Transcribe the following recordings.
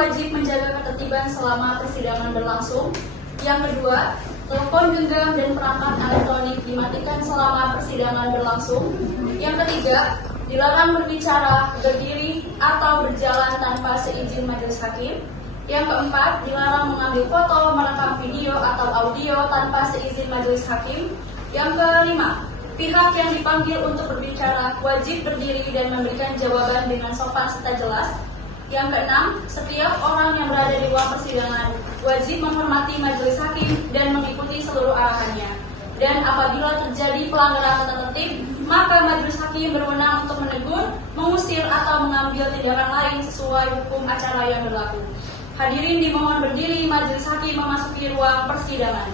wajib menjaga ketertiban selama persidangan berlangsung. Yang kedua, telepon genggam dan perangkat elektronik dimatikan selama persidangan berlangsung. Yang ketiga, dilarang berbicara, berdiri, atau berjalan tanpa seizin majelis hakim. Yang keempat, dilarang mengambil foto, merekam video, atau audio tanpa seizin majelis hakim. Yang kelima, pihak yang dipanggil untuk berbicara wajib berdiri dan memberikan jawaban dengan sopan serta jelas. Yang keenam, setiap orang yang berada di ruang persidangan wajib menghormati majelis hakim dan mengikuti seluruh arahannya. Dan apabila terjadi pelanggaran tata tertib, maka majelis hakim berwenang untuk menegur, mengusir, atau mengambil tindakan lain sesuai hukum acara yang berlaku. Hadirin dimohon berdiri, majelis hakim memasuki ruang persidangan.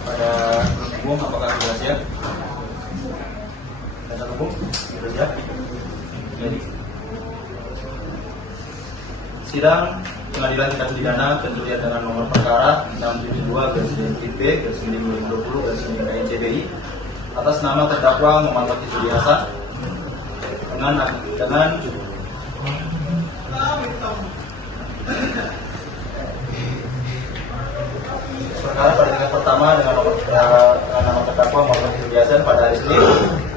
Pada umum, apakah sudah siap? Pada umum sudah siap? Jadi, sidang Pengadilan Tindak Pidana Pencurian dengan nomor perkara 672/B/2020/CBI atas nama terdakwa Muhammad Rizky Hasan dengan perkara pada tingkat pertama dengan nama terdakwa Muhammad Rizky Hasan pada hari Senin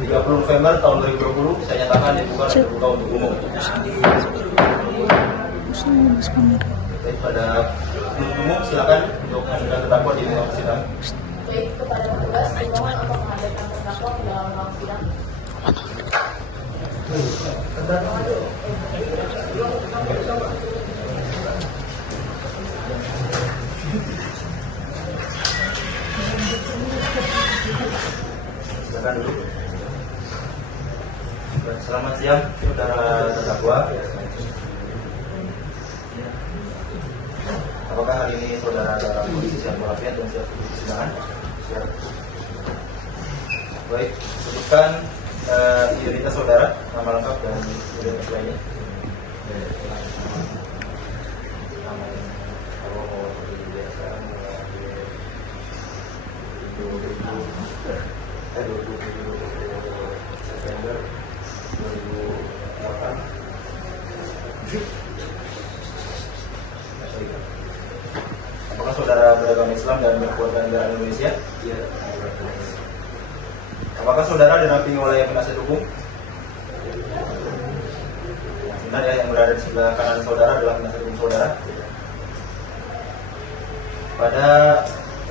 30 November tahun 2020 saya nyatakan dibuka dan terbuka untuk umum. Baik, pada umum silakan untuk mengajukan terdakwa di ruang sidang. Baik, kepada petugas dimohon untuk menghadirkan terdakwa ke dalam ruang sidang. Silakan dulu. Selamat siang, saudara terdakwa. Apakah hari ini saudara dalam kondisi sehat walafiat dan siap untuk persidangan? Siap. Baik, sebutkan identitas saudara, nama lengkap dan identitas lainnya. September 2008. Apakah saudara beragama Islam dan berkeluarga negara Indonesia? Iya. Apakah saudara dirampingi oleh penasihat hukum? Benar ya, yang berada di sebelah kanan saudara adalah penasihat hukum saudara. Pada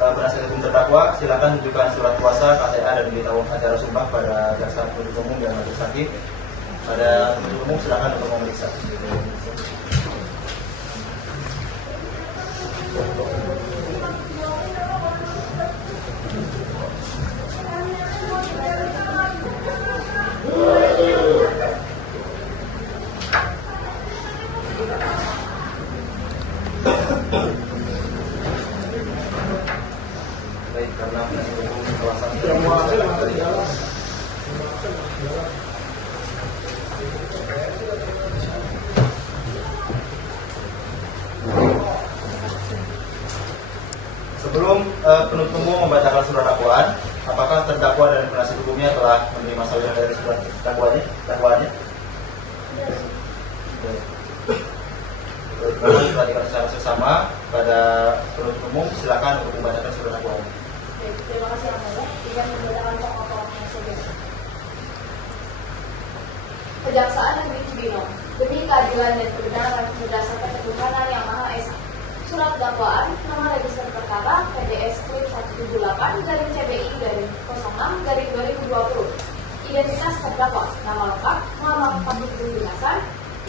penasihat hukum terdakwa, silakan tunjukkan surat kuasa, KTA, dan beritahu acara sumpah pada jaksa penuntut umum dan majelis hakim. Pada penuntut umum silakan untuk memeriksa. Baik, karena penasihat hukum telah sebelum penuntut umum membacakan surat dakwaan, apakah terdakwa dan penasihat hukumnya telah menerima salinan dari surat dakwaannya? Mohon diperhatikan secara seksama pada penuntut umum, silakan untuk membacakan surat dakwaan. Terima kasih Yang Mulia. Dengan membacakan pokok-pokok yang sebagai Kejaksaan Negeri Cibinong, demi keadilan dan kebenaran berdasarkan ketuhanan Yang Maha Esa. Surat dakwaan, nama register perkara PDS Klip 178-CBI-06-2020. Identitas terdakwa, nama lengkap Muhammad Rizky Hasan.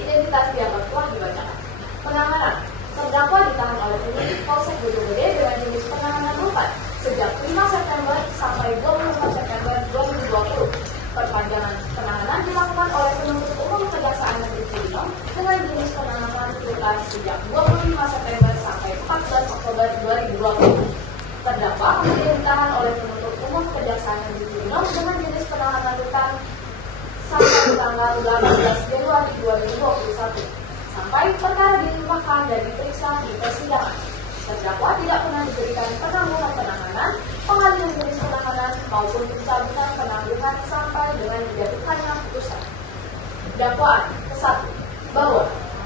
Identitas pihak telah dibacakan. Penanganan, terdakwa ditahan oleh penyidik Polsek Bojonegoro dengan jenis penanganan 4 sejak 5 September sampai 25 September 2020. Perpanjangan penahanan dilakukan oleh penuntut umum Kejaksaan Negeri Cibinong dengan jenis penanganan rutan sejak 25 September sampai 14 Oktober September 2020. Terdakwa kemudian ditahan oleh penuntut umum Kejaksaan Negeri Cibinong dengan jenis penahanan rutan sampai tanggal 18 Januari 2021 sampai perkara dilimpahkan dan diperiksa di persidangan. Terdakwa tidak pernah diberikan penangguhan penahanan, pengalihan jenis penahanan maupun pencabutan penangguhan sampai dengan dijatuhkannya putusan. Dakwaan ke-1 bahwa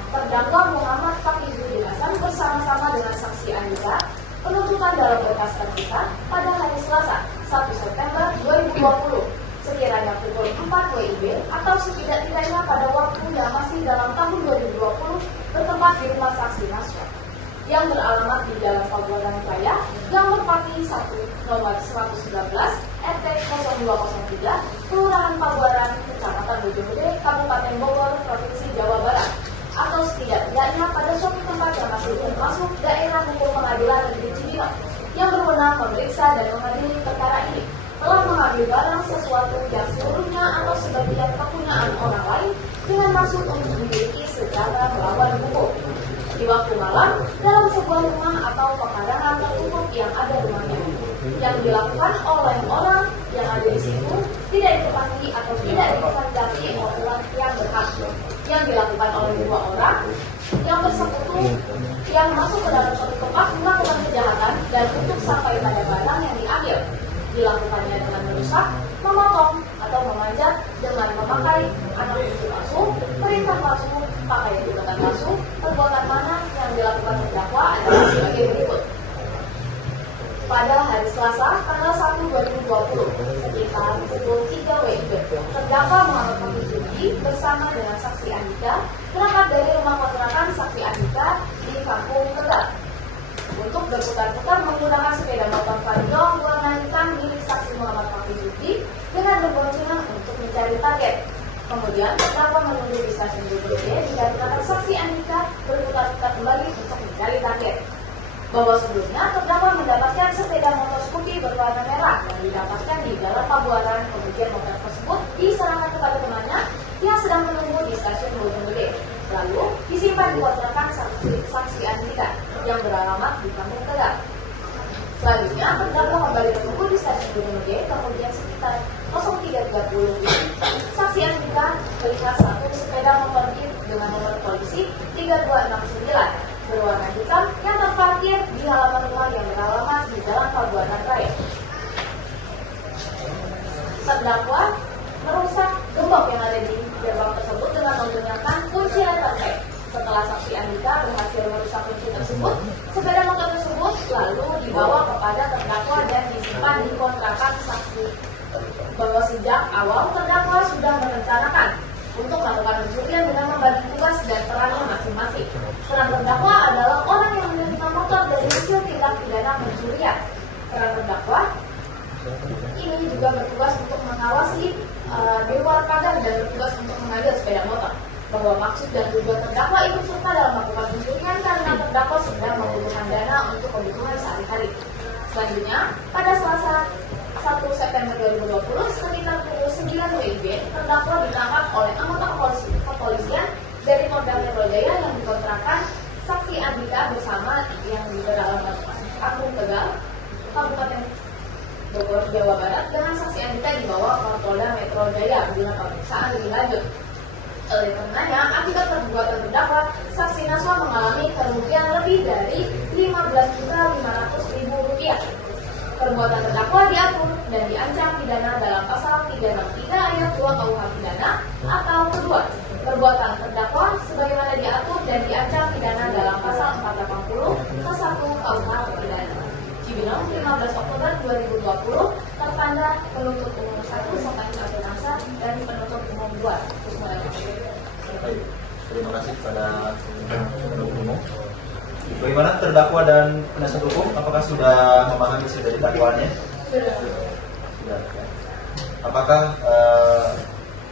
terdakwa Muhammad Fakih Zudin Hasan bersama-sama dengan saksi Andika penuntutan dalam berkas terbuka pada hari Selasa 1 September 2020 sekiranya pukul 4 WIB atau setidak-tidaknya pada waktu yang masih dalam tahun 2020 bertempat di rumah saksi Naswa yang beralamat di Jalan Pabuaran Jaya, Gang Merpati 1, nomor 119, RT 0203, Kelurahan Pabuaran, Kecamatan Bojonggede, Kabupaten Bogor, Provinsi Jawa Barat, atau setidak-tidaknya pada suatu tempat yang masih termasuk daerah hukum pengadilan negeri Cibinong yang berwenang memeriksa dan mengadili perkara ini telah mengambil barang sesuatu yang seluruhnya atau sebagian kepunyaan orang lain dengan maksud untuk dimiliki secara melawan hukum di waktu malam dalam sebuah rumah atau pekarangan tertutup yang ada rumahnya, yang dilakukan oleh orang yang ada di situ tidak ditepati atau tidak dikehendaki oleh yang berhak, yang dilakukan oleh dua orang yang bersekutu yang masuk ke dalam suatu tempat melakukan kejahatan dan untuk sampai pada barang yang diambil dilakukannya dengan merusak, memotong atau memanjat dengan memakai anak bukti palsu, perintah palsu, pakai jabatan palsu. Perbuatan mana yang dilakukan terdakwa adalah sebagai berikut. Pada hari Selasa, tanggal 1 2020, sekitar pukul 3 WIB, terdakwa Muhammad Fakih Zudin bersama dengan saksi Andika berangkat dari rumah kontrakan saksi Andika di Kampung Tegal untuk berputar-putar menggunakan sepeda motor Vario warna hitam milik saksi Muhammad Fakih Zudin dengan berboncengan untuk mencari target. Kemudian terdakwa menunggu di stasiun Bojonggede dikarenakan saksi Andika berputar-putar kembali untuk mencari target. Bahwa sebelumnya terdakwa mendapatkan sepeda motor Scoopy berwarna merah yang didapatkan di Jalan Pabuaran. Kemudian motor tersebut diserahkan kepada temannya yang sedang menunggu di stasiun Bojonggede. Lalu disimpan di kontrakan saksi Andika yang beralamat di Kampung Tegal. Selanjutnya terdakwa kembali menunggu di stasiun Bojonggede. Kemudian sekitar 03.30 saksi Andika melihat satu sepeda motor Jeep dengan nomor polisi 3269 berwarna hitam yang terparkir di halaman rumah yang beralamat di Jalan Pabuaran Raya. Terdakwa merusak gembok yang ada di gerbang tersebut dengan menggunakan kunci rantai. Setelah saksi Andika berhasil merusak kunci tersebut, sepeda motor tersebut lalu dibawa kepada terdakwa dan disimpan di kontrakan saksi. Bahwa sejak awal terdakwa sudah merencanakan untuk melakukan pencurian dengan membagi tugas dan perannya masing-masing. Peran terdakwa adalah orang yang menerima motor dari hasil tindak pidana pencurian. Peran terdakwa ini juga bertugas untuk mengawasi di luar pagar dan bertugas untuk mengambil sepeda motor. Bahwa maksud dan tujuan terdakwa ikut serta dalam melakukan pencurian karena terdakwa sedang membutuhkan dana untuk kebutuhan sehari-hari. Selanjutnya, pada Selasa 1 September 2020, sekitar pukul 9 WIB, terdakwa ditangkap oleh anggota kepolisian dari Polda Metro Jaya yang dikontrakan saksi Andika bersama yang beralamat Kampung Tegal, Kabupaten Bogor, Jawa Barat, dengan saksi Andika dibawa ke Polda Metro Jaya guna pemeriksaan lebih lanjut. Oleh karenanya, akibat perbuatan terdakwa, saksi Naswa mengalami kerugian lebih dari Rp15.500.000. Perbuatan terdakwa diatur dan diancam pidana dalam pasal 363 ayat 2 KUH pidana, atau kedua, perbuatan terdakwa sebagaimana diatur dan diancam pidana dalam pasal 480 ke 1 KUH pidana. Cibinong 15 Oktober 2020, tertanda penuntut umum 1 Sopani Abdulnasa dan penuntut umum 2 Kusmala. Baik, terima kasih kepada penuntut umum. Bagaimana terdakwa dan penasihat hukum? Apakah sudah memahami isi dari dakwaannya? Sudah. Apakah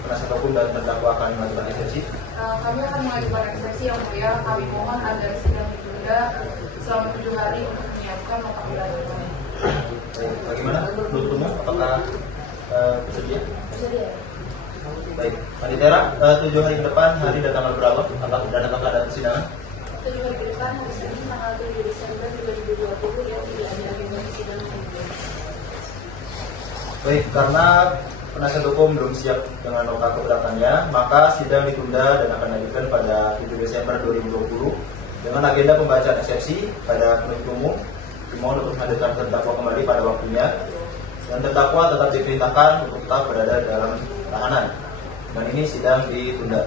penasihat hukum dan terdakwa akan melakukan eksepsi? Kami akan mengajukan eksepsi yang mulia. Kami mohon agar sidang ditunda selama 7 hari untuk menyiapkan nota pidana. Bagaimana penuntut umum? Apakah bersedia? Bersedia. Baik, Panitera, 7 hari ke depan, hari dan tanggal berapa? Apakah ada keadaan persidangan? 7 hari ke depan, hari Senin tanggal 7 Desember Desember 2020 yang tidak ada agenda persidangan. Baik, karena penasihat hukum belum siap dengan nota keberatannya, maka sidang ditunda dan akan dilanjutkan pada 7 Desember 2020 dengan agenda pembacaan eksepsi pada penuntut umum. Dimohon untuk menghadirkan terdakwa kembali pada waktunya, dan terdakwa tetap diperintahkan untuk tetap berada dalam tahanan. Dan ini sidang ditunda.